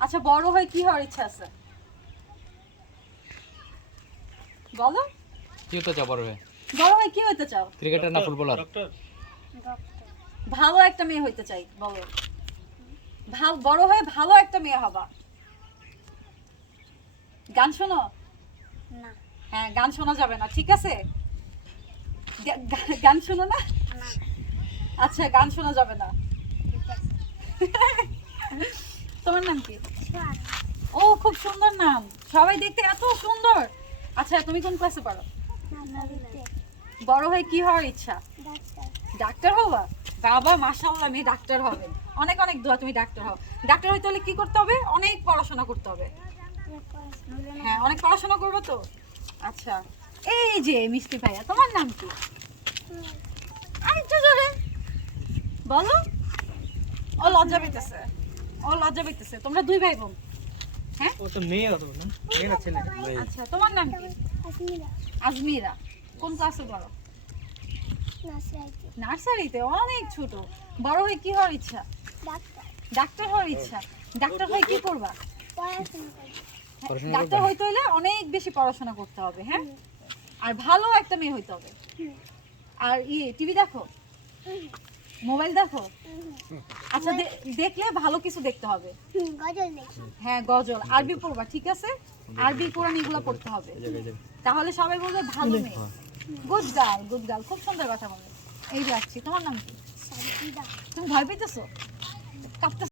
আচ্ছা বড় হয়ে কি হওয়ার ইচ্ছা আছে বলো? কি হতে চাও বড় হয়ে? বড় হয়ে কি হতে চাও? ক্রিকেটার না ফুটবলার? ভালো একটা মেয়ে হইতে চাই বলো। বড় হয়ে ভালো একটা মেয়ে হবা। গান শোনো না হ্যাঁ গান শোনা যাবে না ঠিক আছে গান শোনো না না আচ্ছা গান শোনা যাবে না ঠিক আছে তোমার নাম কি? সোহাগ ও খুব সুন্দর নাম সবাই দেখতে এত সুন্দর আচ্ছা তুমি কোন ক্লাসে পড়ো? নার্সারিতে বড় হয়ে কি হওয়ার ইচ্ছা? ডাক্তার ডাক্তার হবা বাবা মাশাআল্লাহ মেয়ে ডাক্তার হবে অনেক অনেক দোয়া তুমি ডাক্তার হও ডাক্তার হইতে হলে কি করতে হবে অনেক পড়াশোনা করতে হবে হ্যাঁ অনেক পড়াশোনা করবো তো আচ্ছা এই যে মিষ্টি ভাইয়া তোমার নাম কি আরেকটু জোরে বলো ও লজ্জা পেতেছে তোমরা দুই ভাই বোন হ্যাঁ ও তো মেয়ে হতো না মেয়ে না ছেলে আচ্ছা তোমার নাম কি? আসমিরা আজমিরা কোন ক্লাসে পড়ো? নার্সারিতে নার্সারিতে অনেক ছোট বড় হয়ে কি হওয়ার ইচ্ছা? ডাক্তার ডাক্তার হওয়ার ইচ্ছা ডাক্তার হয়ে কি করবা? পড়াশোনা করি পড়াশোনা ডাক্তার হইতে হলে অনেক বেশি পড়াশোনা করতে হবে হ্যাঁ আর ভালো একটা মেয়ে হইতে হবে আর টিভি দেখো মোবাইল দেখো আচ্ছা দেখলে ভালো কিছু দেখতে হবে গজল দেখি হ্যাঁ গজল আরবি পড়বা ঠিক আছে আরবি কোরআন এগুলো পড়তে হবে তাহলে সবাই বলবে ভালো মেয়ে গুড গার্ল খুব সুন্দর কথা বলে এই রাখছি তোমার নাম কি? সাজিদা তুমি ভয় পেতেছো কাঁপতেছো